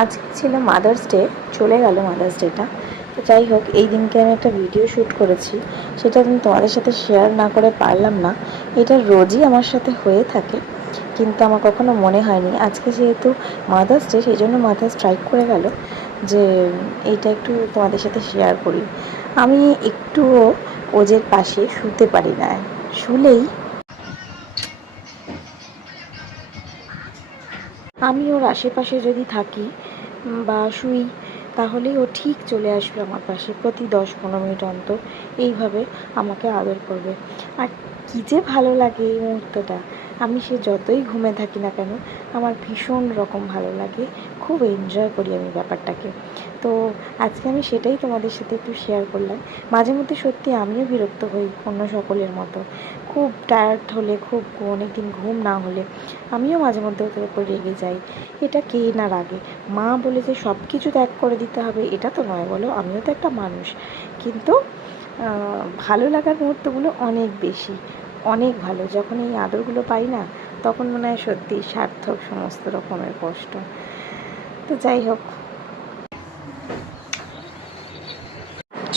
আজ ছিল mother's day, চলে গেল মাদার্স ডেটা। তো যাই হোক, এই দিনকে আমি একটা ভিডিও শ্যুট করেছি, সেটা আমি তোমাদের সাথে শেয়ার না করে পারলাম না। এটা রোজই আমার সাথে হয়ে থাকে, কিন্তু আমার কখনো মনে হয়নি আজকে যেহেতু মাদার্স ডে সেই জন্য মাথায় স্ট্রাইক করে গেল যে এইটা একটু তোমাদের সাথে শেয়ার করি। আমি একটুও ওজের পাশে শুতে পারি না, শুলেই আমি ওর আশেপাশে যদি থাকি বা শুই, তাহলেই ও ঠিক চলে আসবে আমার পাশে প্রতি 10-15 মিনিট অন্তর। এইভাবে আমাকে আদর করবে। আর কী যে ভালো লাগে এই মুহূর্তটা। আমি সে যতই ঘুমে থাকি না কেন, আমার ভীষণ রকম ভালো লাগে, খুব এনজয় করি আমি ব্যাপারটাকে। তো আজকে আমি সেটাই তোমাদের সাথে একটু শেয়ার করলাম। মাঝে মধ্যে সত্যি আমিও বিরক্ত হই অন্য সকলের মতো। খুব টায়ার্ড হলে, খুব অনেক দিন ঘুম না হলে আমিও মাঝে মধ্যে ওদের ওপর রেগে যাই। এটা কে না রাগে? মা বলে যে সব কিছু ত্যাগ করে দিতে হবে এটা তো নয়, বলো, আমিও তো একটা মানুষ। কিন্তু ভালো লাগার মুহূর্তগুলো অনেক বেশি, অনেক ভালো। যখন এই আদরগুলো পাই না, তখন মনে হয় সত্যি সার্থক সমস্ত রকমের কষ্ট। তো যাই হোক,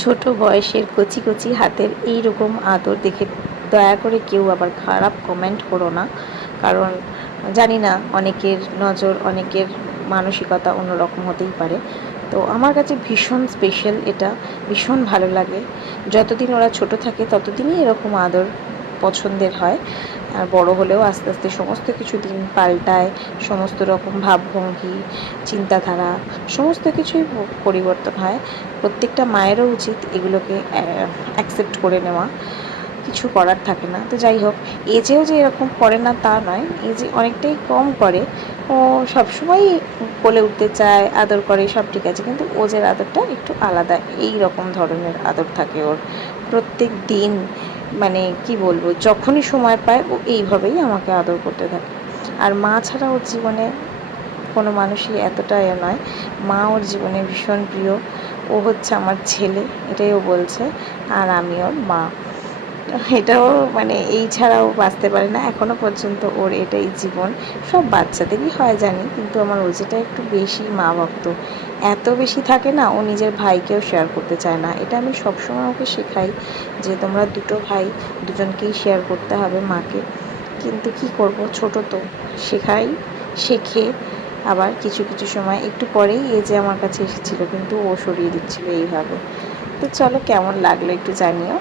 ছোট বয়সের কচি কচি হাতের এই রকম আদর দেখে দয়া করে কেউ আবার খারাপ কমেন্ট করো না, কারণ জানি না অনেকের নজর, অনেকের মানসিকতা অন্যরকম হতেই পারে। তো আমার কাছে ভীষণ স্পেশাল, এটা ভীষণ ভালো লাগে। যতদিন ওরা ছোট থাকে ততদিনই এরকম আদর পছন্দের হয়, আর বড় হলেও আস্তে আস্তে সমস্ত কিছু দিন পাল্টায়, সমস্ত রকম ভাবভঙ্গি, চিন্তাধারা সমস্ত কিছুই পরিবর্তন হয়। প্রত্যেকটা মায়েরও উচিত এগুলোকে অ্যাকসেপ্ট করে নেওয়া, কিছু করার থাকে না। তো যাই হোক, এজেও যে এরকম করে না তা নয়, এজে অনেকটাই কম করে। ও সবসময়ই কোলে উঠতে চায়, আদর করে, সব ঠিক আছে, কিন্তু ওজের আদরটা একটু আলাদা, এই রকম ধরনের আদর থাকে ওর প্রত্যেক দিন। মানে কি বলবো, যখনই সময় পায় ও এইভাবেই আমাকে আদর করতে থাকে। আর মা ছাড়া ওর জীবনে কোনো মানুষই এতটা নয়। মা ওর জীবনে ভীষণ প্রিয়। ও হচ্ছে আমার ছেলে, এটাই ও বলছে, আর আমি ওর মা। এটাও মানে এই ছাড়াও বাঁচতে পারে না এখনও পর্যন্ত, ওর এটাই জীবন। সব বাচ্চাদেরই হয় জানি, কিন্তু আমার ওজেটা একটু বেশি মা ভক্ত। এত বেশি থাকে না, ও নিজের ভাইকেও শেয়ার করতে চায় না। এটা আমি সবসময় ওকে শেখাই যে তোমরা দুটো ভাই, দুজনকেই শেয়ার করতে হবে মাকে। কিন্তু কি করব, ছোট তো, শেখে। আবার কিছু কিছু সময় একটু পরেই এই যে আমার কাছে এসেছিলো, কিন্তু ও সরিয়ে দিচ্ছিলো এইভাবে। তো চলো, কেমন লাগলো একটু জানিও।